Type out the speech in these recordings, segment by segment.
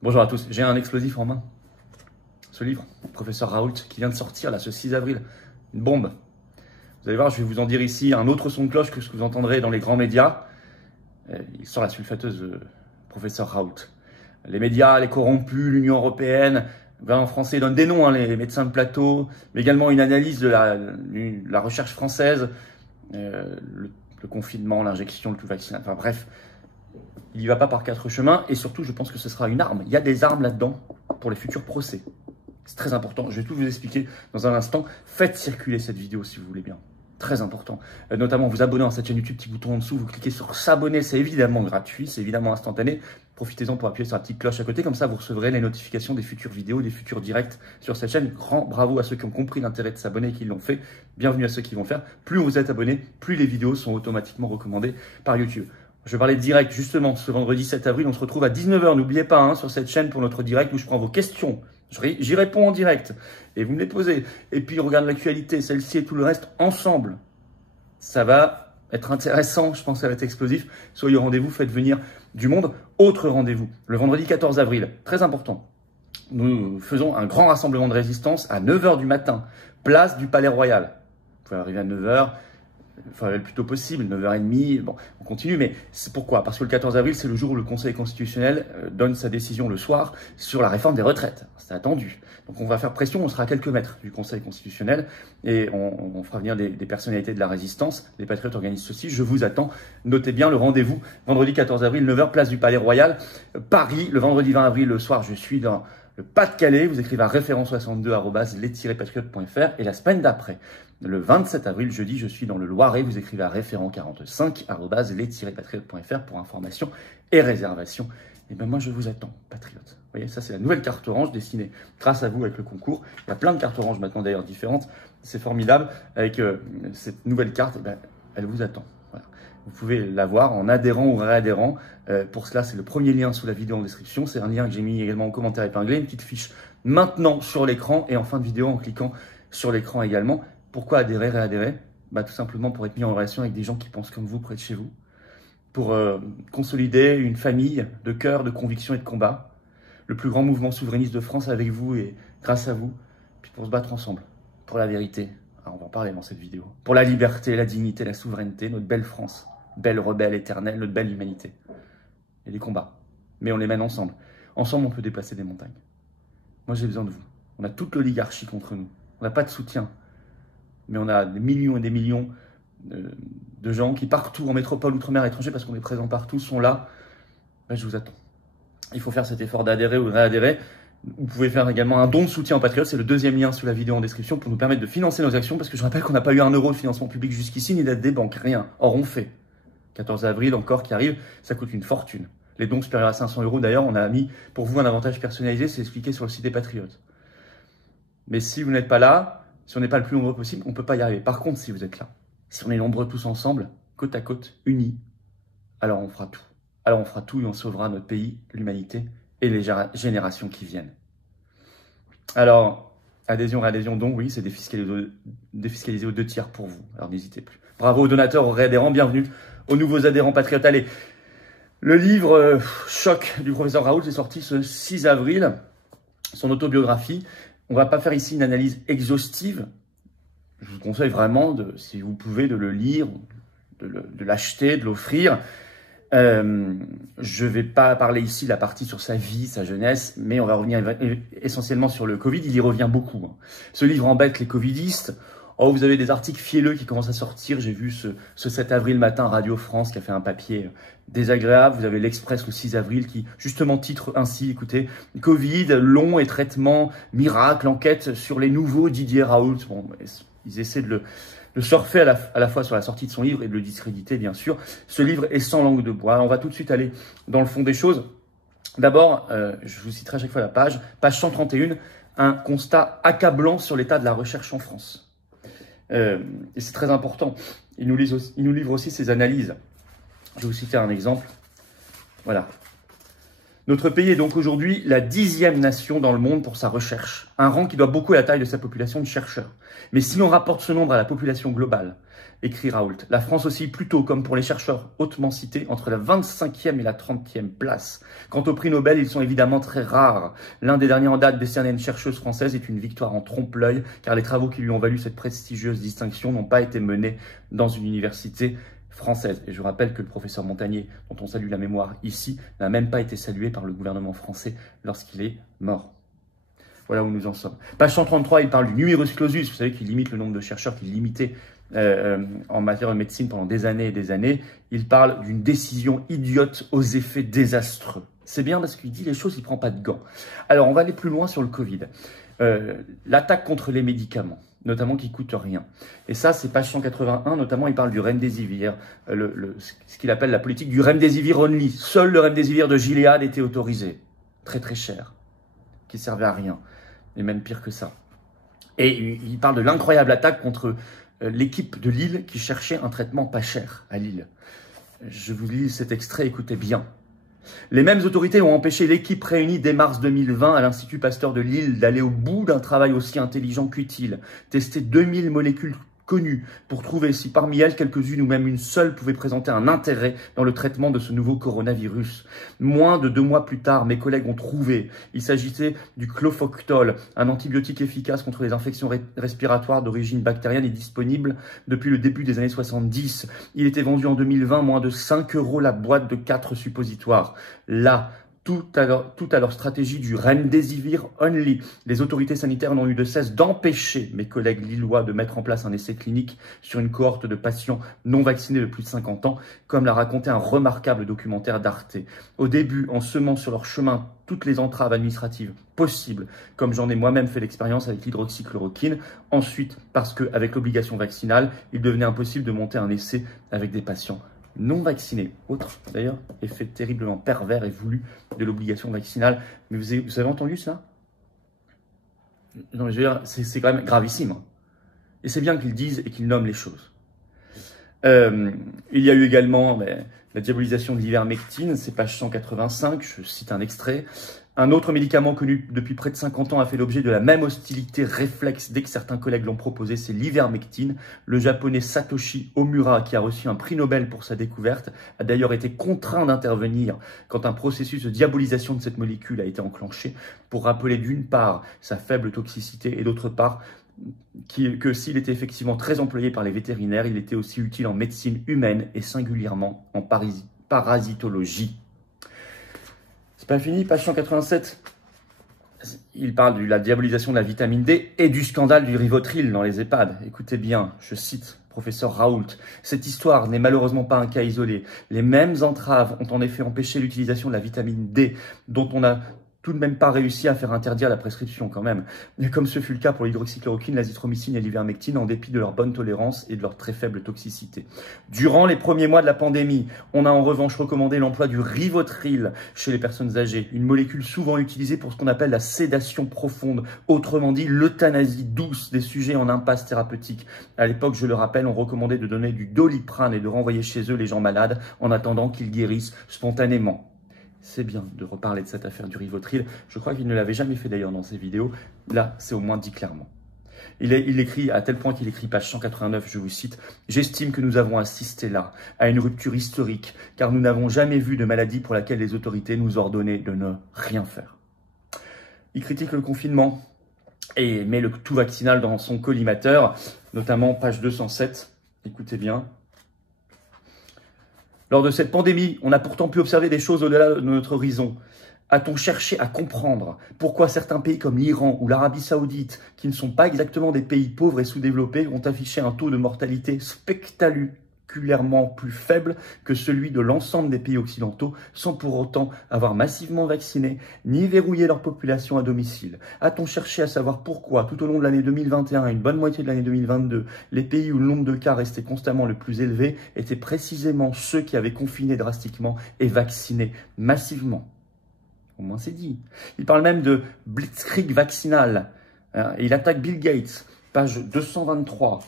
Bonjour à tous, j'ai un explosif en main. Ce livre, professeur Raoult, qui vient de sortir là, ce 6 avril, une bombe. Vous allez voir, je vais vous en dire ici un autre son de cloche que ce que vous entendrez dans les grands médias. Il sort la sulfateuse professeur Raoult. Les médias, les corrompus, l'Union européenne, en français, donnent des noms, hein, les médecins de plateau, mais également une analyse de la recherche française, le confinement, l'injection, le tout vaccin, enfin bref. Il n'y va pas par quatre chemins et surtout, je pense que ce sera une arme. Il y a des armes là-dedans pour les futurs procès. C'est très important. Je vais tout vous expliquer dans un instant. Faites circuler cette vidéo si vous voulez bien. Très important. Notamment, vous abonnez à cette chaîne YouTube, petit bouton en dessous. Vous cliquez sur s'abonner. C'est évidemment gratuit. C'est évidemment instantané. Profitez-en pour appuyer sur la petite cloche à côté. Comme ça, vous recevrez les notifications des futures vidéos, des futurs directs sur cette chaîne. Grand bravo à ceux qui ont compris l'intérêt de s'abonner et qui l'ont fait. Bienvenue à ceux qui vont faire. Plus vous êtes abonnés, plus les vidéos sont automatiquement recommandées par YouTube. Je vais parler de direct justement ce vendredi 7 avril. On se retrouve à 19 h. N'oubliez pas hein, sur cette chaîne pour notre direct où je prends vos questions. J'y réponds en direct et vous me les posez. Et puis, on regarde l'actualité, celle-ci et tout le reste ensemble. Ça va être intéressant, je pense que ça va être explosif. Soyez au rendez-vous, faites venir du monde. Autre rendez-vous, le vendredi 14 avril, très important. Nous faisons un grand rassemblement de résistance à 9 h du matin, place du Palais Royal. Vous pouvez arriver à 9 h. Enfin, le plus tôt possible, 9 h 30, bon, on continue, mais c'est pourquoi? Parce que le 14 avril, c'est le jour où le Conseil constitutionnel donne sa décision le soir sur la réforme des retraites. C'est attendu. Donc on va faire pression, on sera à quelques mètres du Conseil constitutionnel et on fera venir des personnalités de la résistance. Les Patriotes organisent ceci, je vous attends. Notez bien le rendez-vous, vendredi 14 avril, 9 h, place du Palais Royal, Paris. Le vendredi 20 avril, le soir, je suis dans le Pas-de-Calais. Vous écrivez à référent62@les-patriotes.fr et la semaine d'après, le 27 avril, jeudi, je suis dans le Loiret. Vous écrivez à référent45@les-patriotes.fr pour information et réservation. Et bien moi, je vous attends, patriotes. Vous voyez, ça, c'est la nouvelle carte orange dessinée grâce à vous avec le concours. Il y a plein de cartes orange maintenant d'ailleurs différentes. C'est formidable. Avec cette nouvelle carte, eh ben, elle vous attend. Voilà. Vous pouvez l'avoir en adhérant ou réadhérant. Pour cela, c'est le premier lien sous la vidéo en description. C'est un lien que j'ai mis également en commentaire épinglé. Une petite fiche maintenant sur l'écran et en fin de vidéo en cliquant sur l'écran également. Pourquoi adhérer, réadhérer? Bah, tout simplement pour être mis en relation avec des gens qui pensent comme vous près de chez vous. Pour consolider une famille de cœur, de conviction et de combat. Le plus grand mouvement souverainiste de France avec vous et grâce à vous. Puis pour se battre ensemble. Pour la vérité. Alors on va en parler dans cette vidéo. Pour la liberté, la dignité, la souveraineté, notre belle France. Belle rebelle éternelle, notre belle humanité. Et des combats. Mais on les mène ensemble. Ensemble, on peut déplacer des montagnes. Moi, j'ai besoin de vous. On a toute l'oligarchie contre nous. On n'a pas de soutien. Mais on a des millions et des millions de gens qui partout, en métropole, outre-mer, étranger, parce qu'on est présent partout, sont là. Ben, je vous attends. Il faut faire cet effort d'adhérer ou de réadhérer. Vous pouvez faire également un don de soutien aux Patriotes. C'est le deuxième lien sous la vidéo en description pour nous permettre de financer nos actions. Parce que je rappelle qu'on n'a pas eu un euro de financement public jusqu'ici, ni d'aide des banques, rien. Or, on fait. 14 avril encore qui arrive, ça coûte une fortune. Les dons supérieurs à 500 € d'ailleurs, on a mis pour vous un avantage personnalisé, c'est expliqué sur le site des Patriotes. Mais si vous n'êtes pas là, si on n'est pas le plus nombreux possible, on ne peut pas y arriver. Par contre, si vous êtes là, si on est nombreux tous ensemble, côte à côte, unis, alors on fera tout. Alors on fera tout et on sauvera notre pays, l'humanité et les générations qui viennent. Alors, adhésion, réadhésion, don, oui, c'est défiscalisé aux 2 tiers pour vous. Alors n'hésitez plus. Bravo aux donateurs, aux réadhérents, bienvenue aux nouveaux adhérents patriotes. Allez, le livre Choc du professeur Raoult est sorti ce 6 avril, son autobiographie. On ne va pas faire ici une analyse exhaustive. Je vous conseille vraiment, si vous pouvez, de le lire, de l'acheter, de l'offrir. Je ne vais pas parler ici de la partie sur sa vie, sa jeunesse, mais on va revenir essentiellement sur le Covid. Il y revient beaucoup. Ce livre embête les covidistes. Oh, vous avez des articles fielleux qui commencent à sortir. J'ai vu ce 7 avril matin Radio France qui a fait un papier désagréable. Vous avez l'Express le 6 avril qui justement titre ainsi, écoutez, Covid, long et traitement, miracle, enquête sur les nouveaux Didier Raoult. Bon, ils essaient de le surfer à la fois sur la sortie de son livre et de le discréditer, bien sûr. Ce livre est sans langue de bois. On va tout de suite aller dans le fond des choses. D'abord, je vous citerai à chaque fois la page 131, un constat accablant sur l'état de la recherche en France. Et c'est très important. Il nous livre aussi ses analyses. Je vais vous citer un exemple. Voilà. Notre pays est donc aujourd'hui la 10e nation dans le monde pour sa recherche, un rang qui doit beaucoup à la taille de sa population de chercheurs. Mais si on rapporte ce nombre à la population globale, écrit Raoult, la France oscille plutôt, comme pour les chercheurs hautement cités, entre la 25e et la 30e place. Quant aux prix Nobel, ils sont évidemment très rares. L'un des derniers en date décerné à une chercheuse française est une victoire en trompe-l'œil, car les travaux qui lui ont valu cette prestigieuse distinction n'ont pas été menés dans une université française. Et je rappelle que le professeur Montagnier, dont on salue la mémoire ici, n'a même pas été salué par le gouvernement français lorsqu'il est mort. Voilà où nous en sommes. Page 133, il parle du numerus clausus. Vous savez qu'il limite le nombre de chercheurs qu'il limitait en matière de médecine pendant des années et des années. Il parle d'une décision idiote aux effets désastreux. C'est bien parce qu'il dit les choses, il ne prend pas de gants. Alors, on va aller plus loin sur le Covid. L'attaque contre les médicaments, notamment qui ne coûtent rien. Et ça, c'est page 181, notamment, il parle du Remdesivir, ce qu'il appelle la politique du Remdesivir only. Seul le Remdesivir de Gilead était autorisé. Très très cher, qui servait à rien, et même pire que ça. Et il parle de l'incroyable attaque contre l'équipe de Lille qui cherchait un traitement pas cher à Lille. Je vous lis cet extrait, écoutez bien. Les mêmes autorités ont empêché l'équipe réunie dès mars 2020 à l'Institut Pasteur de Lille d'aller au bout d'un travail aussi intelligent qu'utile, tester 2000 molécules connues pour trouver si parmi elles quelques-unes ou même une seule pouvait présenter un intérêt dans le traitement de ce nouveau coronavirus. Moins de 2 mois plus tard, mes collègues ont trouvé. Il s'agissait du clofoctol, un antibiotique efficace contre les infections respiratoires d'origine bactérienne et disponible depuis le début des années 70. Il était vendu en 2020 moins de 5 € la boîte de 4 suppositoires. Là, tout à leur stratégie du Remdesivir only. Les autorités sanitaires n'ont eu de cesse d'empêcher mes collègues lillois de mettre en place un essai clinique sur une cohorte de patients non vaccinés de plus de 50 ans, comme l'a raconté un remarquable documentaire d'Arte. Au début, en semant sur leur chemin toutes les entraves administratives possibles, comme j'en ai moi-même fait l'expérience avec l'hydroxychloroquine. Ensuite, parce qu'avec l'obligation vaccinale, il devenait impossible de monter un essai avec des patients non vaccinés. Autre, d'ailleurs, effet terriblement pervers et voulu de l'obligation vaccinale. Mais vous avez entendu ça? Non, mais je veux dire, c'est quand même gravissime. Et c'est bien qu'ils disent et qu'ils nomment les choses. Il y a eu également la diabolisation de l'ivermectine, c'est page 185, je cite un extrait. Un autre médicament connu depuis près de 50 ans a fait l'objet de la même hostilité réflexe dès que certains collègues l'ont proposé, c'est l'ivermectine. Le japonais Satoshi Omura, qui a reçu un prix Nobel pour sa découverte, a d'ailleurs été contraint d'intervenir quand un processus de diabolisation de cette molécule a été enclenché pour rappeler d'une part sa faible toxicité et d'autre part que s'il était effectivement très employé par les vétérinaires, il était aussi utile en médecine humaine et singulièrement en parasitologie. C'est pas fini, page 187. Il parle de la diabolisation de la vitamine D et du scandale du Rivotril dans les EHPAD. Écoutez bien, je cite professeur Raoult. Cette histoire n'est malheureusement pas un cas isolé. Les mêmes entraves ont en effet empêché l'utilisation de la vitamine D, dont on a tout de même pas réussi à faire interdire la prescription quand même. Mais comme ce fut le cas pour l'hydroxychloroquine, l'azithromycine et l'ivermectine, en dépit de leur bonne tolérance et de leur très faible toxicité. Durant les premiers mois de la pandémie, on a en revanche recommandé l'emploi du Rivotril chez les personnes âgées, une molécule souvent utilisée pour ce qu'on appelle la sédation profonde, autrement dit l'euthanasie douce des sujets en impasse thérapeutique. À l'époque, je le rappelle, on recommandait de donner du Doliprane et de renvoyer chez eux les gens malades en attendant qu'ils guérissent spontanément. C'est bien de reparler de cette affaire du Rivotril. Je crois qu'il ne l'avait jamais fait d'ailleurs dans ses vidéos. Là, c'est au moins dit clairement. Il écrit, à tel point qu'il écrit, page 189, je vous cite, « J'estime que nous avons assisté là à une rupture historique, car nous n'avons jamais vu de maladie pour laquelle les autorités nous ordonnaient de ne rien faire. » Il critique le confinement et met le tout vaccinal dans son collimateur, notamment page 207. Écoutez bien. Lors de cette pandémie, on a pourtant pu observer des choses au-delà de notre horizon. A-t-on cherché à comprendre pourquoi certains pays comme l'Iran ou l'Arabie Saoudite, qui ne sont pas exactement des pays pauvres et sous-développés, ont affiché un taux de mortalité spectaculairement plus faible que celui de l'ensemble des pays occidentaux, sans pour autant avoir massivement vacciné ni verrouillé leur population à domicile? A-t-on cherché à savoir pourquoi, tout au long de l'année 2021 et une bonne moitié de l'année 2022, les pays où le nombre de cas restait constamment le plus élevé étaient précisément ceux qui avaient confiné drastiquement et vacciné massivement? Au moins c'est dit. Il parle même de blitzkrieg vaccinal. Et il attaque Bill Gates, page 223.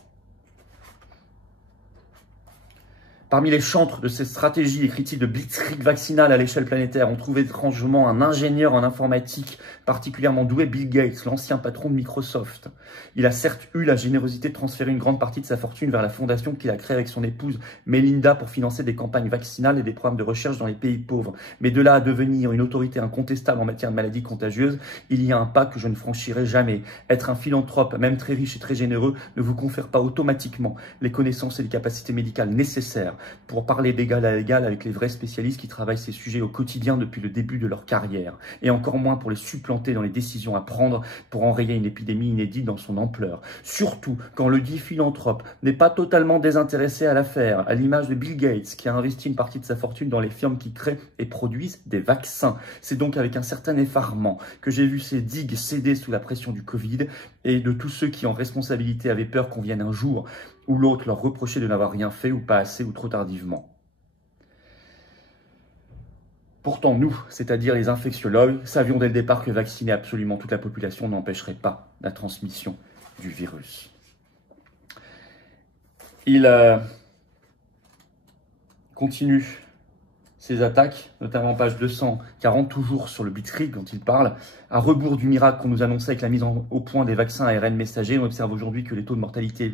Parmi les chantres de ces stratégies, écrit-il, de blitzkrieg vaccinal à l'échelle planétaire, on trouve étrangement un ingénieur en informatique particulièrement doué, Bill Gates, l'ancien patron de Microsoft. Il a certes eu la générosité de transférer une grande partie de sa fortune vers la fondation qu'il a créée avec son épouse Melinda pour financer des campagnes vaccinales et des programmes de recherche dans les pays pauvres. Mais de là à devenir une autorité incontestable en matière de maladies contagieuses, il y a un pas que je ne franchirai jamais. Être un philanthrope, même très riche et très généreux, ne vous confère pas automatiquement les connaissances et les capacités médicales nécessaires pour parler d'égal à égal avec les vrais spécialistes qui travaillent ces sujets au quotidien depuis le début de leur carrière, et encore moins pour les supplanter dans les décisions à prendre pour enrayer une épidémie inédite dans son ampleur. Surtout quand le dit philanthrope n'est pas totalement désintéressé à l'affaire, à l'image de Bill Gates qui a investi une partie de sa fortune dans les firmes qui créent et produisent des vaccins. C'est donc avec un certain effarement que j'ai vu ces digues céder sous la pression du Covid et de tous ceux qui en responsabilité avaient peur qu'on vienne un jour ou l'autre leur reprocher de n'avoir rien fait ou pas assez ou trop tardivement. Pourtant, nous, c'est-à-dire les infectiologues, savions dès le départ que vacciner absolument toute la population n'empêcherait pas la transmission du virus. Il continue ses attaques, notamment page 240, toujours sur le blitzkrieg dont il parle. À rebours du miracle qu'on nous annonçait avec la mise au point des vaccins ARN messagers, on observe aujourd'hui que les taux de mortalité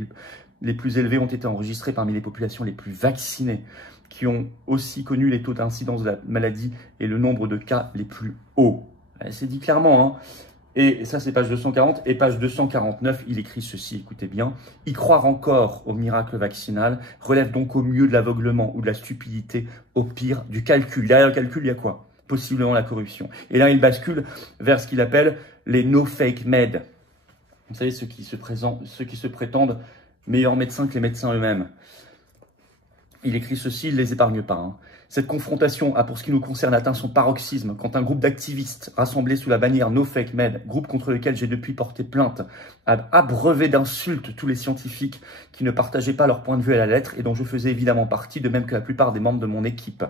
les plus élevés ont été enregistrés parmi les populations les plus vaccinées, qui ont aussi connu les taux d'incidence de la maladie et le nombre de cas les plus hauts. C'est dit clairement, hein. Et ça, c'est page 240. Et page 249, il écrit ceci, écoutez bien. Y croire encore au miracle vaccinal relève donc au mieux de l'aveuglement ou de la stupidité, au pire du calcul. Derrière le calcul, il y a quoi? Possiblement la corruption. Et là, il bascule vers ce qu'il appelle les no-fake med. Vous savez, ceux qui se prétendent meilleurs médecins que les médecins eux-mêmes. Il écrit ceci, il ne les épargne pas, hein. Cette confrontation a, pour ce qui nous concerne, atteint son paroxysme quand un groupe d'activistes rassemblés sous la bannière No Fake Med, groupe contre lequel j'ai depuis porté plainte, a abreuvé d'insultes tous les scientifiques qui ne partageaient pas leur point de vue à la lettre et dont je faisais évidemment partie, de même que la plupart des membres de mon équipe.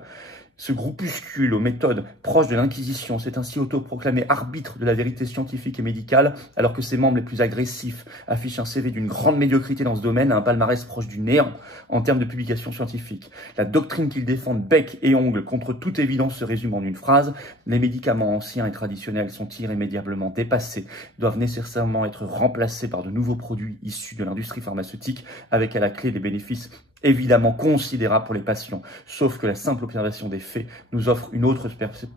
Ce groupuscule aux méthodes proches de l'Inquisition s'est ainsi autoproclamé arbitre de la vérité scientifique et médicale, alors que ses membres les plus agressifs affichent un CV d'une grande médiocrité dans ce domaine, un palmarès proche du néant en termes de publications scientifiques. La doctrine qu'ils défendent bec et ongle contre toute évidence se résume en une phrase: les médicaments anciens et traditionnels sont irrémédiablement dépassés, doivent nécessairement être remplacés par de nouveaux produits issus de l'industrie pharmaceutique, avec à la clé des bénéfices évidemment considérable pour les patients, sauf que la simple observation des faits nous offre une autre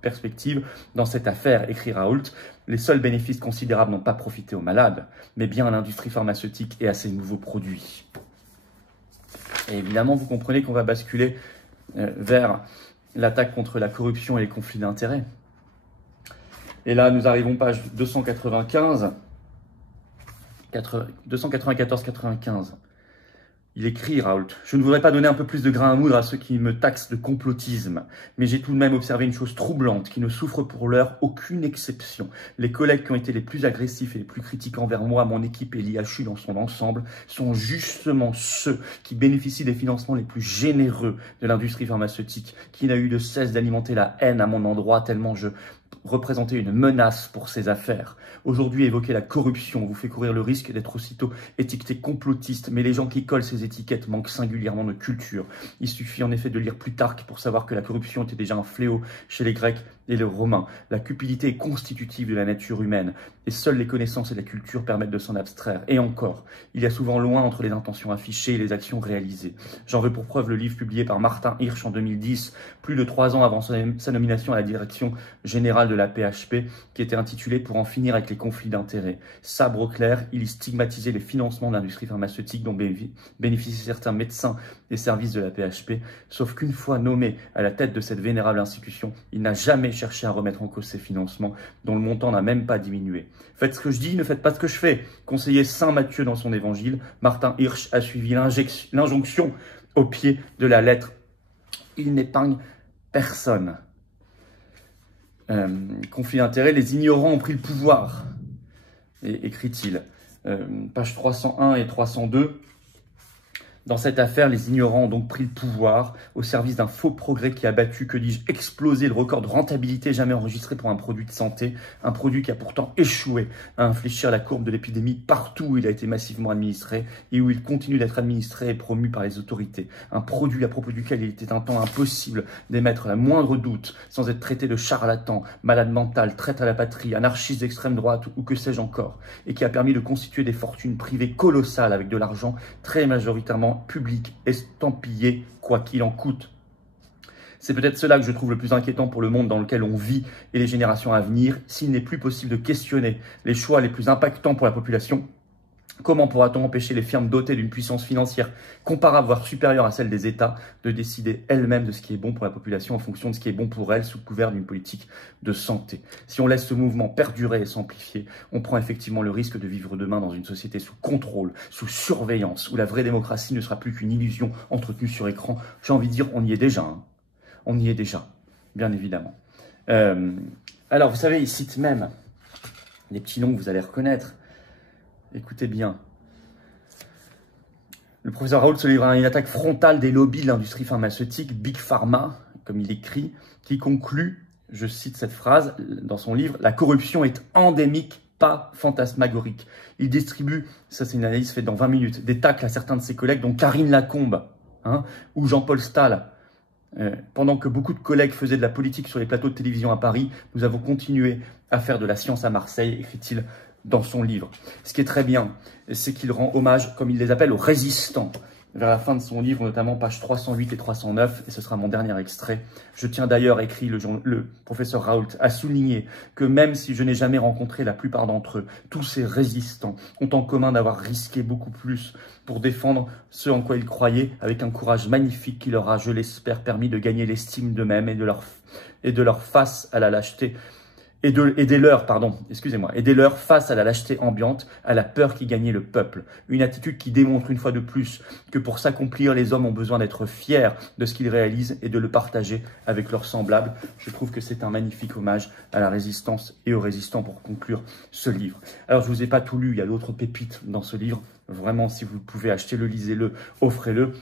perspective. Dans cette affaire, écrit Raoult, les seuls bénéfices considérables n'ont pas profité aux malades, mais bien à l'industrie pharmaceutique et à ses nouveaux produits. Et évidemment, vous comprenez qu'on va basculer vers l'attaque contre la corruption et les conflits d'intérêts. Et là, nous arrivons page 294-95. Il écrit, Raoult, « Je ne voudrais pas donner un peu plus de grain à moudre à ceux qui me taxent de complotisme, mais j'ai tout de même observé une chose troublante qui ne souffre pour l'heure aucune exception. Les collègues qui ont été les plus agressifs et les plus critiques envers moi, mon équipe et l'IHU dans son ensemble sont justement ceux qui bénéficient des financements les plus généreux de l'industrie pharmaceutique, qui n'a eu de cesse d'alimenter la haine à mon endroit tellement je représentait une menace pour ses affaires. Aujourd'hui, évoquer la corruption vous fait courir le risque d'être aussitôt étiqueté complotiste, mais les gens qui collent ces étiquettes manquent singulièrement de culture. Il suffit en effet de lire Plutarque pour savoir que la corruption était déjà un fléau chez les Grecs et les Romains. La cupidité est constitutive de la nature humaine, et seules les connaissances et la culture permettent de s'en abstraire. Et encore, il y a souvent loin entre les intentions affichées et les actions réalisées. J'en veux pour preuve le livre publié par Martin Hirsch en 2010, plus de 3 ans avant sa nomination à la direction générale de la PHP, qui était intitulé « Pour en finir avec les conflits d'intérêts ». Sabre au clair, il y stigmatisait les financements de l'industrie pharmaceutique dont bénéficient certains médecins et services de la PHP, sauf qu'une fois nommé à la tête de cette vénérable institution, il n'a jamais cherché à remettre en cause ces financements, dont le montant n'a même pas diminué. Faites ce que je dis, ne faites pas ce que je fais. Conseillait saint Matthieu dans son évangile, Martin Hirsch a suivi l'injonction au pied de la lettre. Il n'épargne personne. Conflit d'intérêts, les ignorants ont pris le pouvoir, écrit-il. Page 301 et 302. Dans cette affaire, les ignorants ont donc pris le pouvoir au service d'un faux progrès qui a battu, que dis-je, explosé le record de rentabilité jamais enregistré pour un produit de santé, un produit qui a pourtant échoué à infléchir la courbe de l'épidémie partout où il a été massivement administré et où il continue d'être administré et promu par les autorités. Un produit à propos duquel il était un temps impossible d'émettre la moindre doute sans être traité de charlatan, malade mental, traître à la patrie, anarchiste d'extrême droite ou que sais-je encore, et qui a permis de constituer des fortunes privées colossales avec de l'argent très majoritairement public, estampillé, quoi qu'il en coûte. C'est peut-être cela que je trouve le plus inquiétant pour le monde dans lequel on vit et les générations à venir. S'il n'est plus possible de questionner les choix les plus impactants pour la population, comment pourra-t-on empêcher les firmes dotées d'une puissance financière comparable, voire supérieure à celle des États, de décider elles-mêmes de ce qui est bon pour la population en fonction de ce qui est bon pour elles sous couvert d'une politique de santé? Si on laisse ce mouvement perdurer et s'amplifier, on prend effectivement le risque de vivre demain dans une société sous contrôle, sous surveillance, où la vraie démocratie ne sera plus qu'une illusion entretenue sur écran. J'ai envie de dire, on y est déjà. Hein. On y est déjà, bien évidemment. Alors, vous savez, il cite même des petits noms que vous allez reconnaître. Écoutez bien. Le professeur Raoult se livre à une attaque frontale des lobbies de l'industrie pharmaceutique, Big Pharma, comme il écrit, qui conclut, je cite cette phrase dans son livre, « La corruption est endémique, pas fantasmagorique ». Il distribue, ça c'est une analyse faite dans 20 minutes, des tacles à certains de ses collègues, dont Karine Lacombe ou Jean-Paul Stahl. Pendant que beaucoup de collègues faisaient de la politique sur les plateaux de télévision à Paris, nous avons continué à faire de la science à Marseille, écrit-il dans son livre. Ce qui est très bien, c'est qu'il rend hommage, comme il les appelle, aux résistants. Vers la fin de son livre, notamment pages 308 et 309, et ce sera mon dernier extrait. Je tiens d'ailleurs, écrit le professeur Raoult, à souligner que même si je n'ai jamais rencontré la plupart d'entre eux, tous ces résistants ont en commun d'avoir risqué beaucoup plus pour défendre ce en quoi ils croyaient, avec un courage magnifique qui leur a, je l'espère, permis de gagner l'estime d'eux-mêmes et de leur face à la lâcheté, et des leurs face à la lâcheté ambiante, à la peur qui gagnait le peuple. Une attitude qui démontre une fois de plus que pour s'accomplir, les hommes ont besoin d'être fiers de ce qu'ils réalisent et de le partager avec leurs semblables. Je trouve que c'est un magnifique hommage à la résistance et aux résistants pour conclure ce livre. Alors, je vous ai pas tout lu, il y a d'autres pépites dans ce livre. Vraiment, si vous pouvez acheter-le, lisez-le, offrez-le.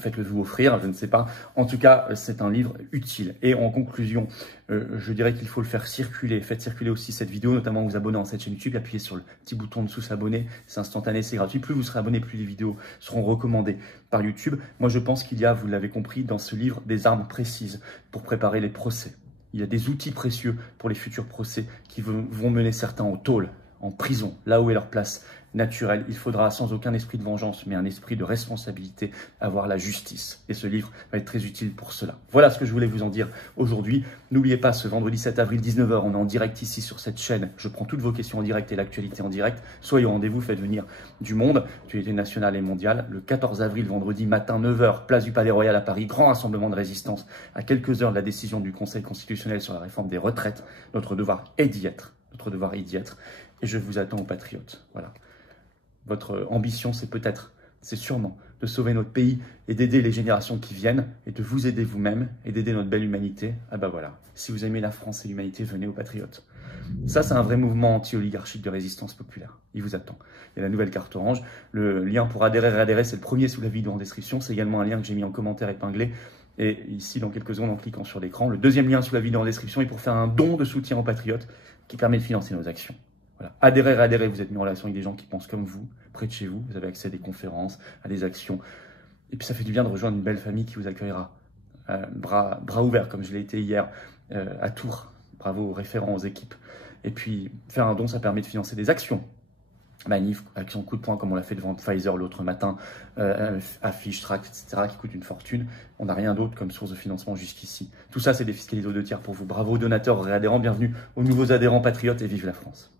Faites-le vous offrir, je ne sais pas. En tout cas, c'est un livre utile. Et en conclusion, je dirais qu'il faut le faire circuler. Faites circuler aussi cette vidéo, notamment vous abonner à cette chaîne YouTube. Appuyez sur le petit bouton dessous s'abonner. C'est instantané, c'est gratuit. Plus vous serez abonné, plus les vidéos seront recommandées par YouTube. Moi, je pense qu'il y a, vous l'avez compris, dans ce livre, des armes précises pour préparer les procès. Il y a des outils précieux pour les futurs procès qui vont mener certains au tôle, en prison, là où est leur place naturelle. Il faudra sans aucun esprit de vengeance, mais un esprit de responsabilité, avoir la justice. Et ce livre va être très utile pour cela. Voilà ce que je voulais vous en dire aujourd'hui. N'oubliez pas, ce vendredi 7 avril, 19 h, on est en direct ici sur cette chaîne. Je prends toutes vos questions en direct et l'actualité en direct. Soyez au rendez-vous, faites venir du monde, actualité nationale et mondiale. Le 14 avril, vendredi matin, 9 h, place du Palais Royal à Paris, grand rassemblement de résistance à quelques heures de la décision du Conseil constitutionnel sur la réforme des retraites. Notre devoir est d'y être. Notre devoir est d'y être. Et je vous attends aux patriotes. Voilà. Votre ambition, c'est sûrement de sauver notre pays et d'aider les générations qui viennent et de vous aider vous-même et d'aider notre belle humanité. Ah bah voilà, si vous aimez la France et l'humanité, venez aux patriotes. Ça, c'est un vrai mouvement anti-oligarchique de résistance populaire. Il vous attend. Il y a la nouvelle carte orange. Le lien pour adhérer, c'est le premier sous la vidéo en description. C'est également un lien que j'ai mis en commentaire épinglé. Et ici, dans quelques secondes, en cliquant sur l'écran. Le deuxième lien sous la vidéo en description est pour faire un don de soutien aux patriotes qui permet de financer nos actions. Voilà. Adhérez, vous êtes mis en relation avec des gens qui pensent comme vous, près de chez vous, vous avez accès à des conférences, à des actions. Et puis ça fait du bien de rejoindre une belle famille qui vous accueillera. Bras ouverts, comme je l'ai été hier à Tours. Bravo aux référents, aux équipes. Et puis faire un don, ça permet de financer des actions. Manif, action coup de poing, comme on l'a fait devant Pfizer l'autre matin, affiches, tracts, etc., qui coûtent une fortune. On n'a rien d'autre comme source de financement jusqu'ici. Tout ça, c'est défiscalisé aux 2 tiers pour vous. Bravo aux donateurs, aux réadhérents, bienvenue aux nouveaux adhérents patriotes et vive la France.